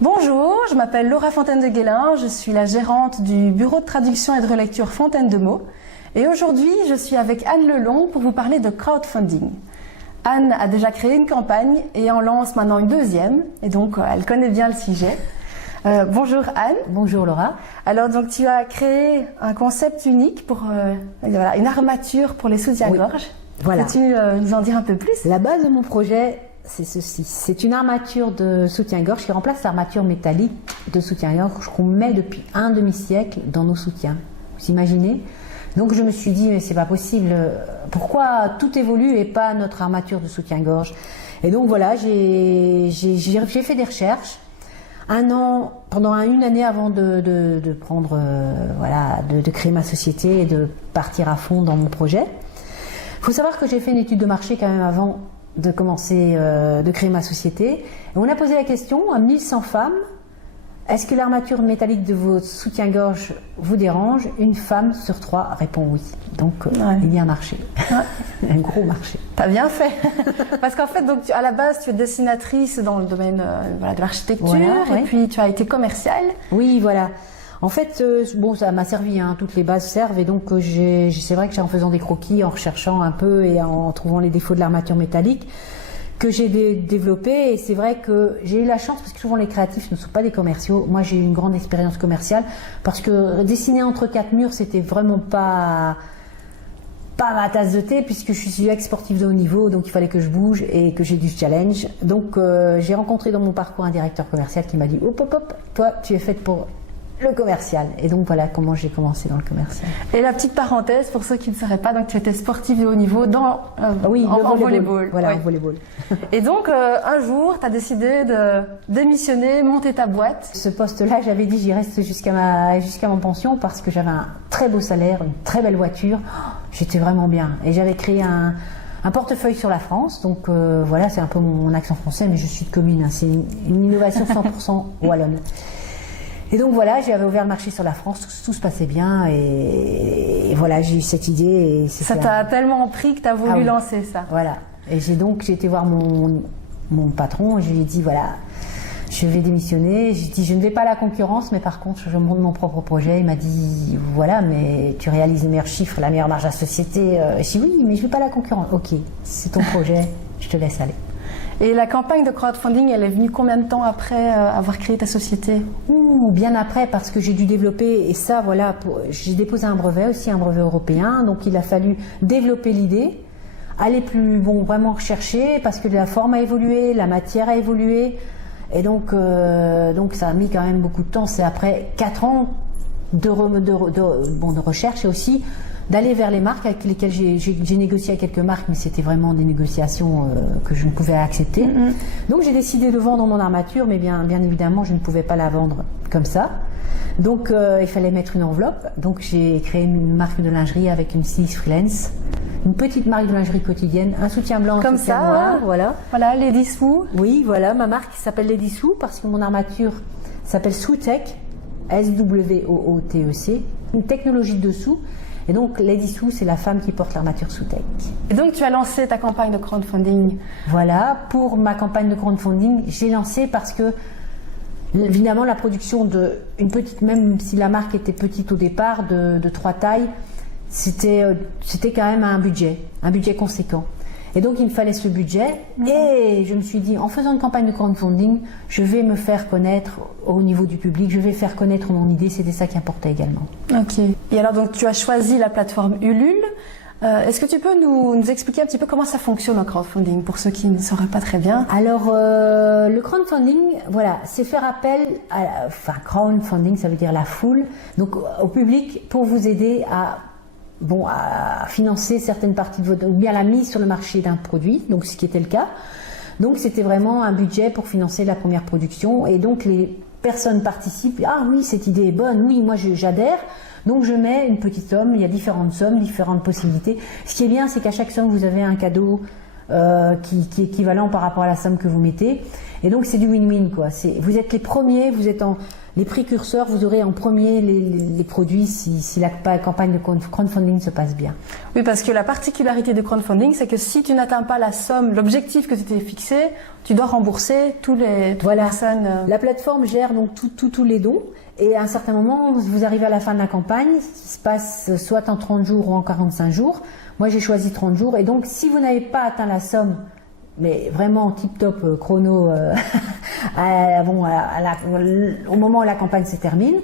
Bonjour, je m'appelle Laura Fontaine de Guélin, je suis la gérante du bureau de traduction et de relecture Fontaine de Mots. Et aujourd'hui, je suis avec Anne Lelong pour vous parler de crowdfunding. Anne a déjà créé une campagne et en lance maintenant une deuxième, et donc elle connaît bien le sujet. Bonjour Anne. Bonjour Laura. Alors donc tu as créé un concept unique pour une armature pour les soutiens-gorge. Oui. Voilà. Peux-tu nous en dire un peu plus? La base de mon projet, c'est ceci. C'est une armature de soutien-gorge qui remplace l'armature métallique de soutien-gorge qu'on met depuis un demi-siècle dans nos soutiens. Vous imaginez? Donc je me suis dit, mais c'est pas possible. Pourquoi tout évolue et pas notre armature de soutien-gorge? Et donc voilà, j'ai fait des recherches. Pendant une année avant de créer ma société et de partir à fond dans mon projet. Il faut savoir que j'ai fait une étude de marché quand même avant de commencer, de créer ma société. Et on a posé la question à 1100 femmes, est-ce que l'armature métallique de vos soutiens-gorge vous dérange? Une femme sur 3 répond oui. Donc il y a un marché, un gros marché. T'as bien fait. Parce qu'en fait, donc, à la base, tu es dessinatrice dans le domaine de l'architecture, et puis tu as été commerciale. Oui, voilà. En fait, ça m'a servi, toutes les bases servent, et donc c'est vrai que en faisant des croquis, en recherchant un peu et en trouvant les défauts de l'armature métallique, que j'ai développé. Et c'est vrai que j'ai eu la chance, parce que souvent les créatifs ne sont pas des commerciaux. Moi, j'ai eu une grande expérience commerciale, parce que dessiner entre 4 murs, c'était vraiment pas ma tasse de thé, puisque je suis ex-sportive de haut niveau, donc il fallait que je bouge et que j'ai du challenge. Donc j'ai rencontré dans mon parcours un directeur commercial qui m'a dit hop, toi tu es faite pour le commercial. Et donc voilà comment j'ai commencé dans le commercial. Et la petite parenthèse, pour ceux qui ne sauraient pas, donc tu étais sportive de haut niveau en volleyball. Voilà, en volleyball. Et donc un jour, tu as décidé de démissionner, monter ta boîte. Ce poste-là, j'avais dit j'y reste jusqu'à mon pension, parce que j'avais un très beau salaire, une très belle voiture. J'étais vraiment bien. Et j'avais créé un portefeuille sur la France. Donc voilà, c'est un peu mon accent français, mais je suis de commune. C'est une innovation 100% wallonne. Et donc voilà, j'avais ouvert le marché sur la France, tout se passait bien, et voilà, j'ai eu cette idée. Et ça t'a tellement pris que tu as voulu lancer ça. Voilà, et j'ai été voir mon patron, et je lui ai dit voilà, je vais démissionner. J'ai dit je ne vais pas à la concurrence, mais par contre je monte mon propre projet. Il m'a dit voilà, mais tu réalises les meilleurs chiffres, la meilleure marge à la société. J'ai dit oui, mais je ne vais pas à la concurrence. Ok, c'est ton projet, je te laisse aller. Et la campagne de crowdfunding, elle est venue combien de temps après avoir créé ta société? Bien après, parce que j'ai dû développer, et ça voilà, j'ai déposé un brevet aussi, un brevet européen, donc il a fallu développer l'idée, aller vraiment rechercher, parce que la forme a évolué, la matière a évolué, et donc ça a mis quand même beaucoup de temps. C'est après 4 ans de recherche, et aussi d'aller vers les marques avec lesquelles j'ai négocié avec quelques marques, mais c'était vraiment des négociations que je ne pouvais accepter. Donc j'ai décidé de vendre mon armature, mais bien évidemment je ne pouvais pas la vendre comme ça. Donc il fallait mettre une enveloppe. Donc j'ai créé une marque de lingerie avec une styliste freelance, une petite marque de lingerie quotidienne, un soutien blanc, comme un soutien ça, noir, voilà. Voilà, Lady Sue. Oui, voilà, ma marque s'appelle Lady Sue parce que mon armature s'appelle SWOOTEC, SWOOTEC, une technologie dessous. Et donc, Lady Sue, c'est la femme qui porte l'armature SWOOTEC. Et donc, tu as lancé ta campagne de crowdfunding. Voilà, pour ma campagne de crowdfunding, j'ai lancé parce que, évidemment, la production une petite, même si la marque était petite au départ, de 3 tailles, c'était quand même un budget conséquent. Et donc, il me fallait ce budget. Et je me suis dit, en faisant une campagne de crowdfunding, je vais me faire connaître au niveau du public, je vais faire connaître mon idée. C'était ça qui importait également. Ok. Et alors, donc, tu as choisi la plateforme Ulule. Est-ce que tu peux nous expliquer un petit peu comment ça fonctionne en crowdfunding, pour ceux qui ne sauraient pas très bien? Alors, le crowdfunding, voilà, c'est faire appel crowdfunding, ça veut dire la foule, donc au public, pour vous aider à financer certaines parties de votre, ou bien la mise sur le marché d'un produit, donc ce qui était le cas. Donc c'était vraiment un budget pour financer la première production, et donc les personnes participent. Ah oui, cette idée est bonne, oui, moi j'adhère. Donc je mets une petite somme, il y a différentes sommes, différentes possibilités. Ce qui est bien, c'est qu'à chaque somme, vous avez un cadeau qui est équivalent par rapport à la somme que vous mettez. Et donc c'est du win-win, quoi. Vous êtes les premiers, vous êtes les précurseurs, vous aurez en premier les produits si la campagne de crowdfunding se passe bien. Oui, parce que la particularité du crowdfunding, c'est que si tu n'atteins pas la somme, l'objectif que tu t'es fixé, tu dois rembourser toutes les personnes. La plateforme gère donc tous les dons. Et à un certain moment, vous arrivez à la fin de la campagne, qui se passe soit en 30 jours ou en 45 jours. Moi, j'ai choisi 30 jours. Et donc, si vous n'avez pas atteint la somme, mais vraiment tip-top chrono, au moment où la campagne se termine,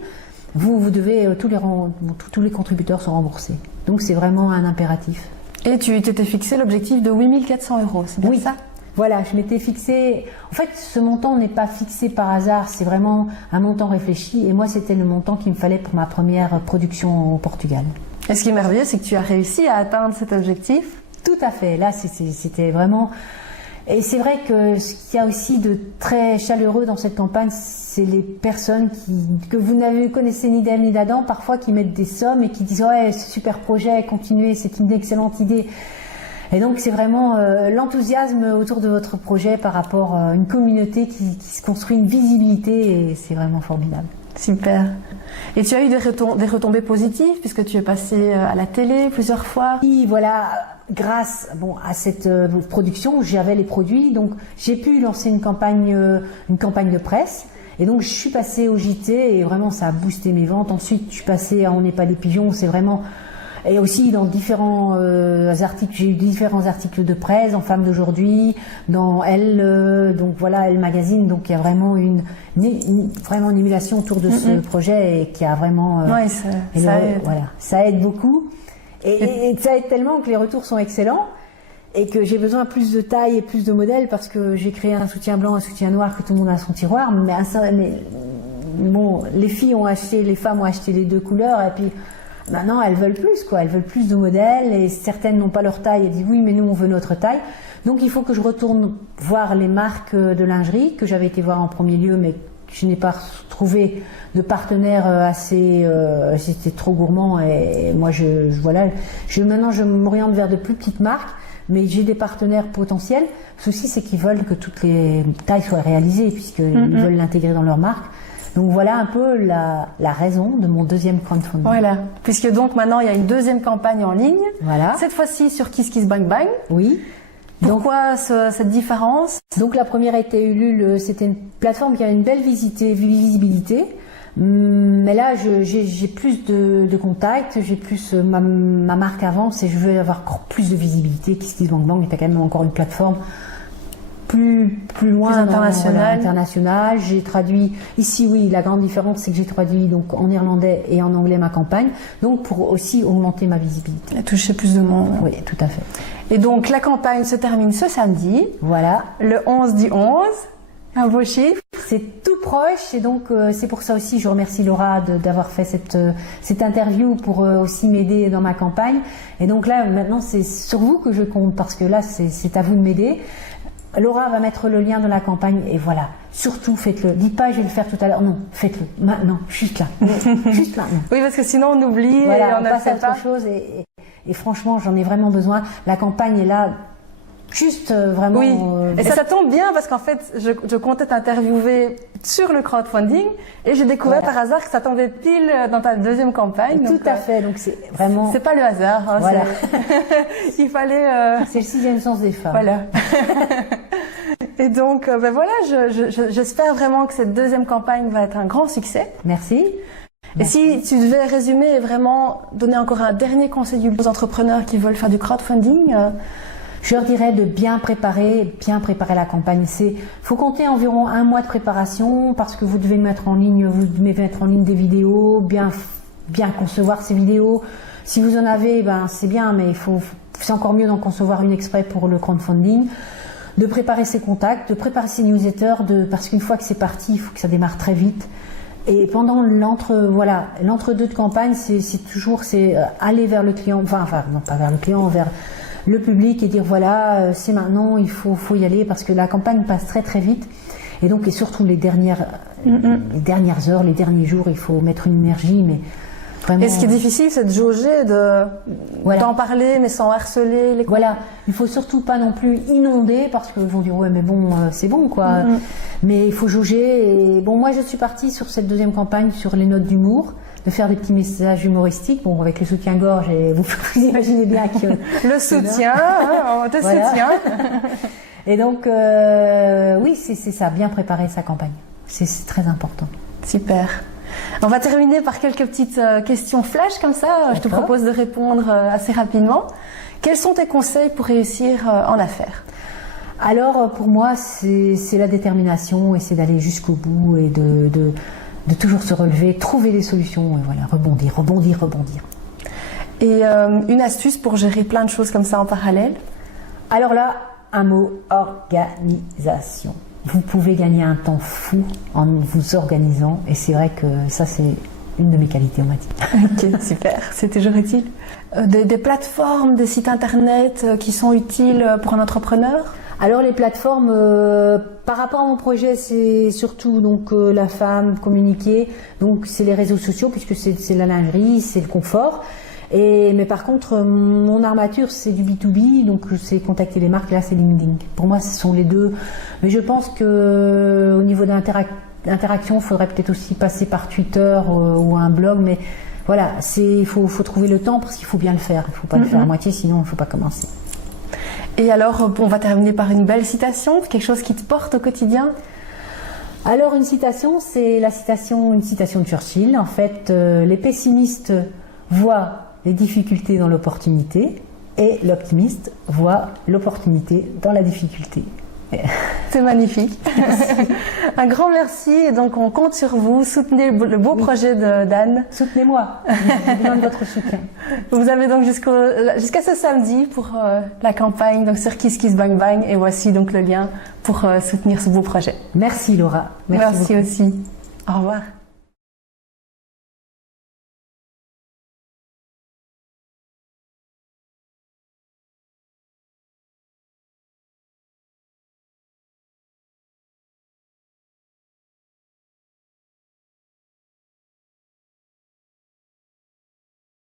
vous devez, tous les contributeurs sont remboursés. Donc, c'est vraiment un impératif. Et tu t'étais fixé l'objectif de 8 400 €, c'est bien ça ? Voilà, je m'étais fixé. En fait, ce montant n'est pas fixé par hasard, c'est vraiment un montant réfléchi. Et moi, c'était le montant qu'il me fallait pour ma première production au Portugal. Et ce qui est merveilleux, c'est que tu as réussi à atteindre cet objectif. Tout à fait. Là, c'était vraiment. Et c'est vrai que ce qu'il y a aussi de très chaleureux dans cette campagne, c'est les personnes que vous n'avez connaissez ni d'Ève ni d'Adam, parfois qui mettent des sommes et qui disent ouais, c'est super projet, continuez, c'est une excellente idée. Et donc c'est vraiment l'enthousiasme autour de votre projet par rapport à une communauté qui se construit une visibilité et c'est vraiment formidable. Super. Et tu as eu des retombées positives puisque tu es passé à la télé plusieurs fois. Oui, voilà, grâce à cette production, j'avais les produits, donc j'ai pu lancer une campagne de presse. Et donc je suis passée au JT et vraiment ça a boosté mes ventes. Ensuite je suis passée à On n'est pas des pigeons, c'est vraiment... Et aussi dans différents articles, j'ai eu différents articles de presse, en Femmes d'aujourd'hui, dans Elle, donc voilà, Elle Magazine, donc il y a vraiment vraiment une émulation autour de ce projet et qui a vraiment... Oui, ça aide. Voilà, ça aide beaucoup. Et ça aide tellement que les retours sont excellents et que j'ai besoin plus de taille et plus de modèles parce que j'ai créé un soutien blanc, un soutien noir que tout le monde a son tiroir, mais bon, les femmes ont acheté les deux couleurs et puis... Maintenant, elles veulent plus, quoi. Elles veulent plus de modèles et certaines n'ont pas leur taille. Elles disent oui, mais nous, on veut notre taille. Donc, il faut que je retourne voir les marques de lingerie que j'avais été voir en premier lieu, mais je n'ai pas trouvé de partenaire assez. C'était trop gourmand et moi, maintenant, je m'oriente vers de plus petites marques, mais j'ai des partenaires potentiels. Le souci, c'est qu'ils veulent que toutes les tailles soient réalisées puisqu'ils veulent l'intégrer dans leur marque. Donc voilà un peu la raison de mon deuxième crowdfunding. Voilà, puisque donc maintenant il y a une deuxième campagne en ligne. Voilà. Cette fois-ci sur KissKissBankBank. Oui. Pourquoi cette différence? Donc la première était Ulule, c'était une plateforme qui avait une belle visibilité. Mais là j'ai plus de contacts, j'ai plus ma marque avance et je veux avoir encore plus de visibilité. KissKissBankBank était quand même encore une plateforme plus loin international. J'ai traduit ici, oui, la grande différence c'est que j'ai traduit donc en irlandais et en anglais ma campagne, donc pour aussi augmenter ma visibilité. Et toucher plus de monde. Oui, tout à fait. Et donc la campagne se termine ce samedi. Voilà. Le 11 du 11. Un beau chiffre. C'est tout proche et donc c'est pour ça aussi je remercie Laura d'avoir fait cette interview pour aussi m'aider dans ma campagne. Et donc là maintenant c'est sur vous que je compte parce que là c'est à vous de m'aider. Laura va mettre le lien de la campagne et voilà, surtout faites-le. Dites pas je vais le faire tout à l'heure, non, faites-le maintenant, juste là. Juste là. Non. Oui, parce que sinon on oublie voilà, et on passe à autre chose et franchement j'en ai vraiment besoin. La campagne est là. Juste vraiment... Oui, et ça tombe bien parce qu'en fait, je comptais t'interviewer sur le crowdfunding et j'ai découvert par hasard que ça tombait pile dans ta deuxième campagne. Tout à fait, donc c'est vraiment... C'est pas le hasard. Hein, voilà. Il fallait... C'est le sixième sens des femmes. Voilà. Et donc, voilà, j'espère vraiment que cette deuxième campagne va être un grand succès. Merci. Et si tu devais résumer et vraiment donner encore un dernier conseil aux entrepreneurs qui veulent faire du crowdfunding... Je leur dirais de bien préparer la campagne. Faut compter environ 1 mois de préparation parce que vous devez mettre en ligne des vidéos, bien concevoir ces vidéos. Si vous en avez, c'est bien, mais c'est encore mieux d'en concevoir une exprès pour le crowdfunding. De préparer ses contacts, de préparer ses newsletters, parce qu'une fois que c'est parti, il faut que ça démarre très vite. Et pendant l'entre-deux de campagne, c'est aller vers le client, enfin non pas vers le client, vers le public et dire voilà, c'est maintenant, il faut y aller parce que la campagne passe très très vite et surtout les dernières heures, les derniers jours, il faut mettre une énergie mais Vraiment. Et ce qui est difficile, c'est de jauger, d'en parler, mais sans harceler les. Voilà, il faut surtout pas non plus inonder parce qu'ils vont dire ouais mais bon c'est bon quoi. Mais il faut jauger. Et bon, moi je suis partie sur cette deuxième campagne sur les notes d'humour, de faire des petits messages humoristiques. Bon, avec le soutien-gorge, et vous imaginez bien que le soutien, on te soutient. Et donc oui, c'est ça, bien préparer sa campagne. C'est très important. Super. On va terminer par quelques petites questions flash comme ça. Je te propose de répondre assez rapidement. Quels sont tes conseils pour réussir en affaires? Alors pour moi c'est la détermination et c'est d'aller jusqu'au bout et de toujours se relever, trouver des solutions et voilà, rebondir. Et une astuce pour gérer plein de choses comme ça en parallèle? Alors là, un mot, organisation. Vous pouvez gagner un temps fou en vous organisant et c'est vrai que ça c'est une de mes qualités, on m'a dit. Ok, super, c'est toujours utile. Des plateformes, des sites internet qui sont utiles pour un entrepreneur? Alors les plateformes, par rapport à mon projet, c'est surtout donc la femme communiquer, donc c'est les réseaux sociaux puisque c'est la lingerie, c'est le confort. Mais par contre, mon armature, c'est du B2B, donc c'est contacter les marques, là c'est LinkedIn. Pour moi, ce sont les deux. Mais je pense qu'au niveau d'interaction, il faudrait peut-être aussi passer par Twitter ou un blog. Mais voilà, il faut trouver le temps parce qu'il faut bien le faire. Il ne faut pas le faire à moitié, sinon il ne faut pas commencer. Et alors, on va terminer par une belle citation, quelque chose qui te porte au quotidien? Alors, une citation, c'est une citation de Churchill. En fait, les pessimistes voient les difficultés dans l'opportunité et l'optimiste voit l'opportunité dans la difficulté. C'est magnifique. Un grand merci. Et donc, on compte sur vous. Soutenez le beau projet d'Anne. Soutenez-moi. J'ai besoin de votre soutien. Vous avez donc jusqu'à ce samedi pour la campagne donc sur Kiss Kiss Bang Bang. Et voici donc le lien pour soutenir ce beau projet. Merci Laura. Merci aussi. Au revoir.